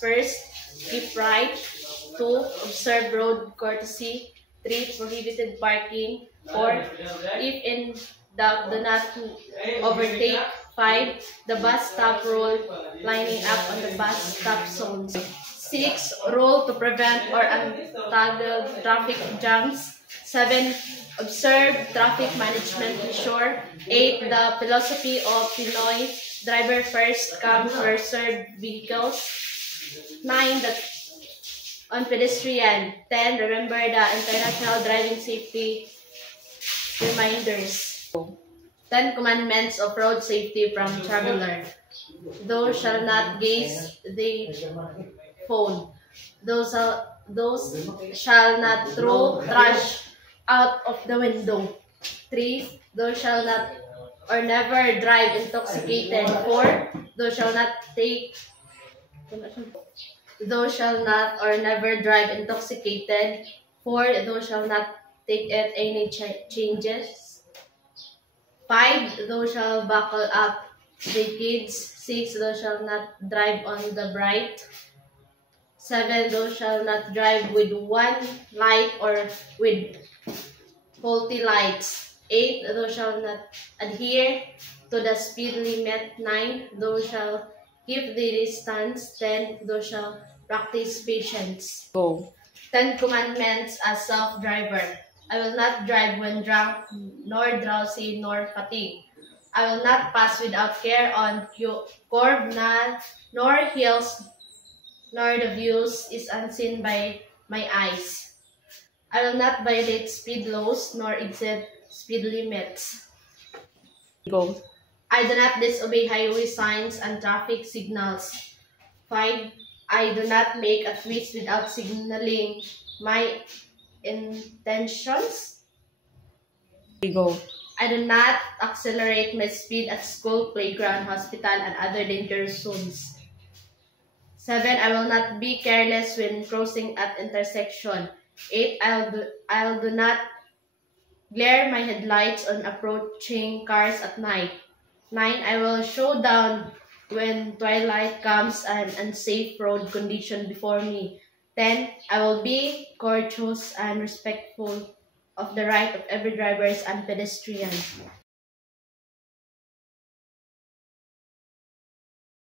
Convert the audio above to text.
First, keep right. 2. Observe road courtesy. 3. Prohibited parking. 4. If in doubt, do not overtake. 5. The bus stop rule, lining up on the bus stop zones. 6. Rule to prevent or untangle traffic jams. 7. Observe traffic management measure. 8. The philosophy of Pinoy driver first, come first served vehicles. 9. On pedestrian. 10. Remember the international driving safety reminders. 10 commandments of road safety from traveler. Thou shalt not gaze the phone. Those shall not throw trash out of the window. 3. Thou shalt not or never drive intoxicated. 4. Thou shalt not or never drive intoxicated. 4. Thou shalt not take any changes. 5. Thou shalt buckle up the kids. 6. Thou shalt not drive on the bright. 7. Thou shalt not drive with one light or with faulty lights. 8. Thou shalt not adhere to the speed limit. 9. Thou shalt keep the distance. 10. Thou shalt practice patience. Go. 10 commandments as self-driver. I will not drive when drunk, nor drowsy, nor fatigued. I will not pass without care on curb, nor hills, nor the views is unseen by my eyes. I will not violate speed laws, nor exceed speed limits. Go. I do not disobey highway signs and traffic signals. 5. I do not make a twist without signaling my intentions. Go. I do not accelerate my speed at school, playground, hospital, and other dangerous zones. 7. I will not be careless when crossing at intersection. 8. I'll do not glare my headlights on approaching cars at night. 9. I will slow down when twilight comes and unsafe road condition before me. 10. I will be courteous and respectful of the right of every drivers and pedestrian.